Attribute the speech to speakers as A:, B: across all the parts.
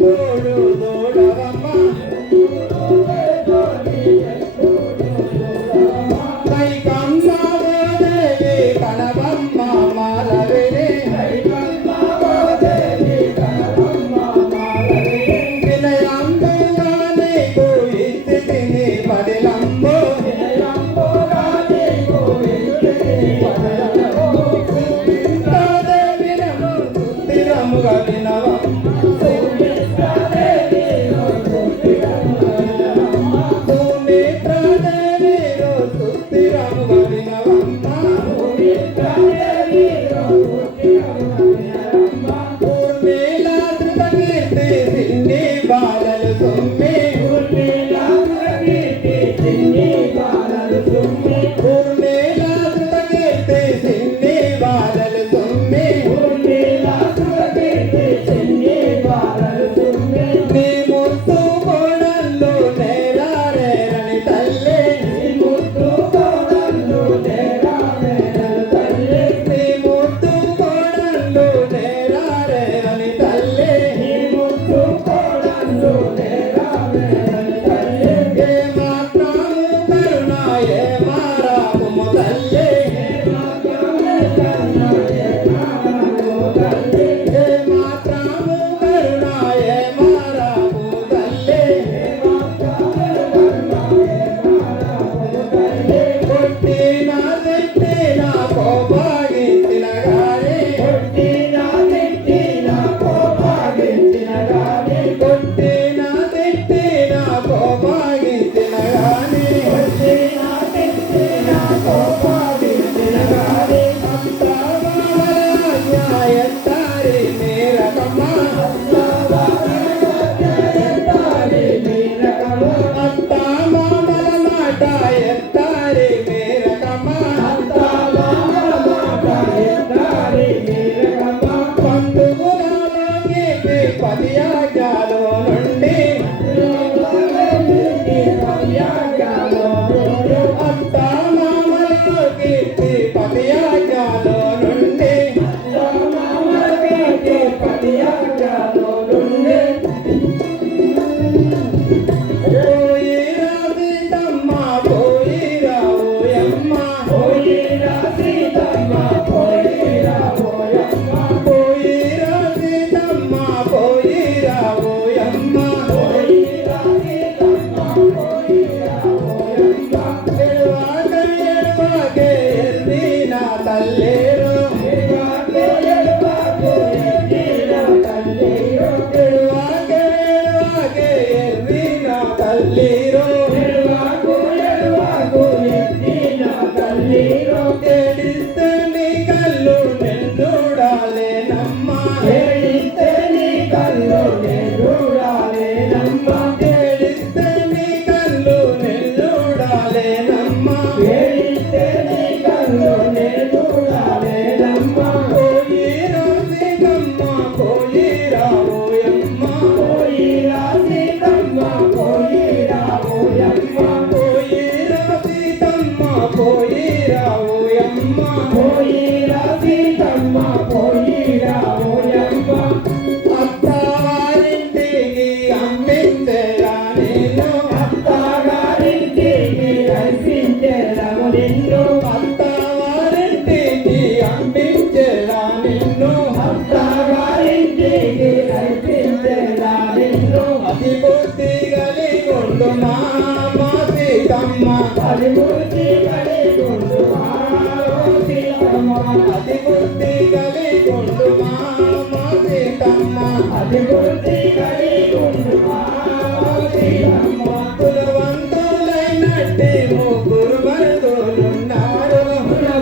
A: Oh, no. Maria
B: నడిపించేదము నిన్ను
A: భర్తవారింటికి అందించేదా నిన్ను
B: భర్తవారింటికి నడిపించేదా నిన్ను
A: అభివృద్ధి కలిగొండు మా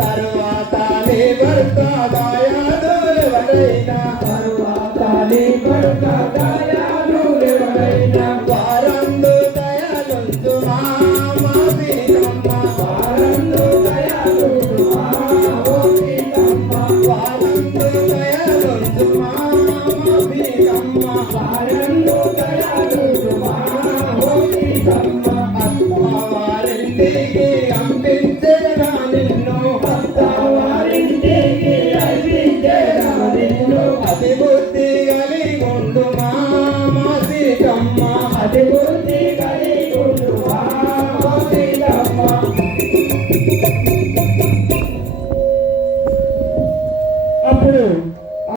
A: తరువాత